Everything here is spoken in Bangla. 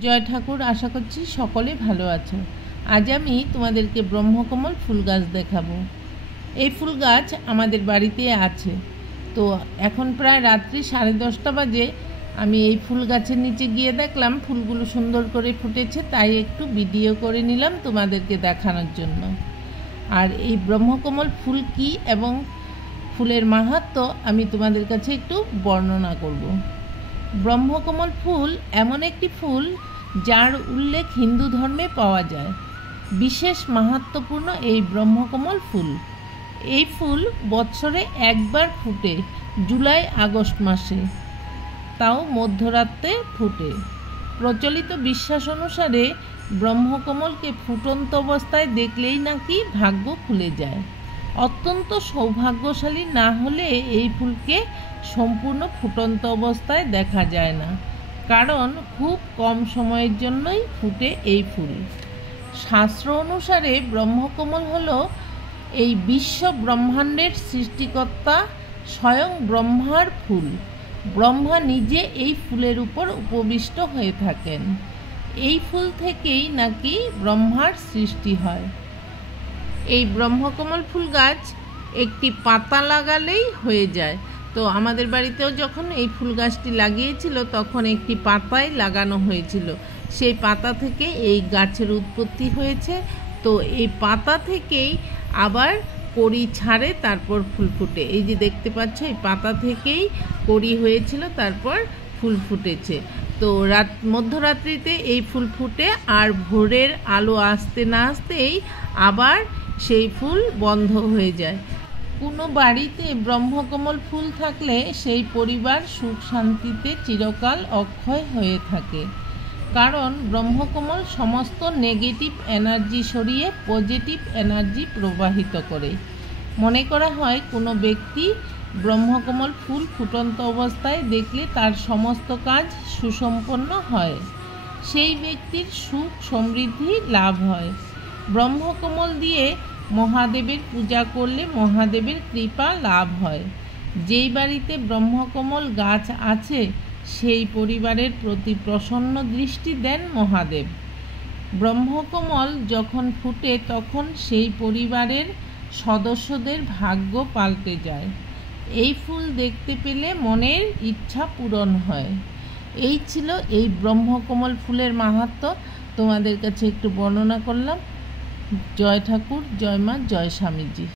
জয় ঠাকুর। আশা করছি সকলে ভালো আছো। আজ আমি তোমাদেরকে ব্রহ্মকমল ফুল গাছ দেখাবো। এই ফুল গাছ আমাদের বাড়িতে আছে। তো এখন প্রায় রাত্রি 10:30 বাজে। আমি এই ফুল গাছের নিচে গিয়ে দেখলাম ফুলগুলো সুন্দর করে ফুটেছে, তাই একটু ভিডিও করে নিলাম তোমাদেরকে দেখানোর জন্য। আর এই ব্রহ্মকমল ফুল কি এবং ফুলের মাহাত্ম্য আমি তোমাদের কাছে একটু বর্ণনা করব। ব্রহ্মকমল ফুল এমন একটি ফুল যার উল্লেখ হিন্দু ধর্মে পাওয়া যায়। বিশেষ মাহাত্ম্যপূর্ণ এই ব্রহ্মকমল ফুল। এই ফুল বছরে একবার ফুটে, জুলাই আগস্ট মাসে, তাও মধ্যরাতে ফুটে। প্রচলিত বিশ্বাস অনুসারে ব্রহ্মকমলকে ফুটন্ত অবস্থায় দেখলেই নাকি ভাগ্য খুলে যায়। অত্যন্ত সৌভাগ্যশালী না হলে এই ফুলকে সম্পূর্ণ ফুটন্ত অবস্থায় দেখা যায় না, কারণ খুব কম সময়ের জন্যই ফুটে এই ফুল। শাস্ত্র অনুসারে ব্রহ্মকমল হলো এই বিশ্ব ব্রহ্মাণ্ডের সৃষ্টিকর্তা স্বয়ং ব্রহ্মার ফুল। ব্রহ্মা নিজে এই ফুলের উপর উপবিষ্ট হয়ে থাকেন। এই ফুল থেকেই নাকি ব্রহ্মার সৃষ্টি হয়। এই ব্রহ্মকমল ফুল গাছ একটি পাতা লাগালেই হয়ে যায়। তো আমাদের বাড়িতেও যখন এই ফুল গাছটি লাগিয়েছিল তখন একটি পাতায় লাগানো হয়েছিল। সেই পাতা থেকে এই গাছের উৎপত্তি হয়েছে। তো এই পাতা থেকেই আবার কড়ি ছাড়ে, তারপর ফুল ফুটে। এই যে দেখতে পাচ্ছ, এই পাতা থেকেই কড়ি হয়েছিল, তারপর ফুল ফুটেছে। তো মধ্যরাত্রিতে এই ফুল ফুটে, আর ভোরের আলো আসতে না আসতেই আবার সেই ফুল বন্ধ হয়ে যায়। কোনো বাড়িতে ব্রহ্মকমল ফুল থাকলে সেই পরিবার সুখ শান্তিতে চিরকাল অক্ষয় হয়ে থাকে, কারণ ব্রহ্মকমল সমস্ত নেগেটিভ এনার্জি সরিয়ে পজিটিভ এনার্জি প্রবাহিত করে। মনে করা হয় কোনো ব্যক্তি ব্রহ্মকমল ফুল ফুটন্ত অবস্থায় দেখলে তার সমস্ত কাজ সুসম্পন্ন হয়, সেই ব্যক্তির সুখ সমৃদ্ধি লাভ হয়। ব্রহ্মকমল দিয়ে মহাদেবের পূজা করলে মহাদেবের কৃপা লাভ হয়। যেই বাড়িতে ব্রহ্মকমল গাছ আছে সেই পরিবারের প্রতি প্রসন্ন দৃষ্টি দেন মহাদেব। ব্রহ্মকমল যখন ফুটে তখন সেই পরিবারের সদস্যদের ভাগ্য পাল্টে যায়। এই ফুল দেখতে পেলে মনের ইচ্ছা পূরণ হয়। এই ছিল এই ব্রহ্মকমল ফুলের মাহাত্ম্য। তোমাদের কাছে একটু বর্ণনা করলাম। জয় ঠাকুর, জয় মা, জয় স্বামীজি।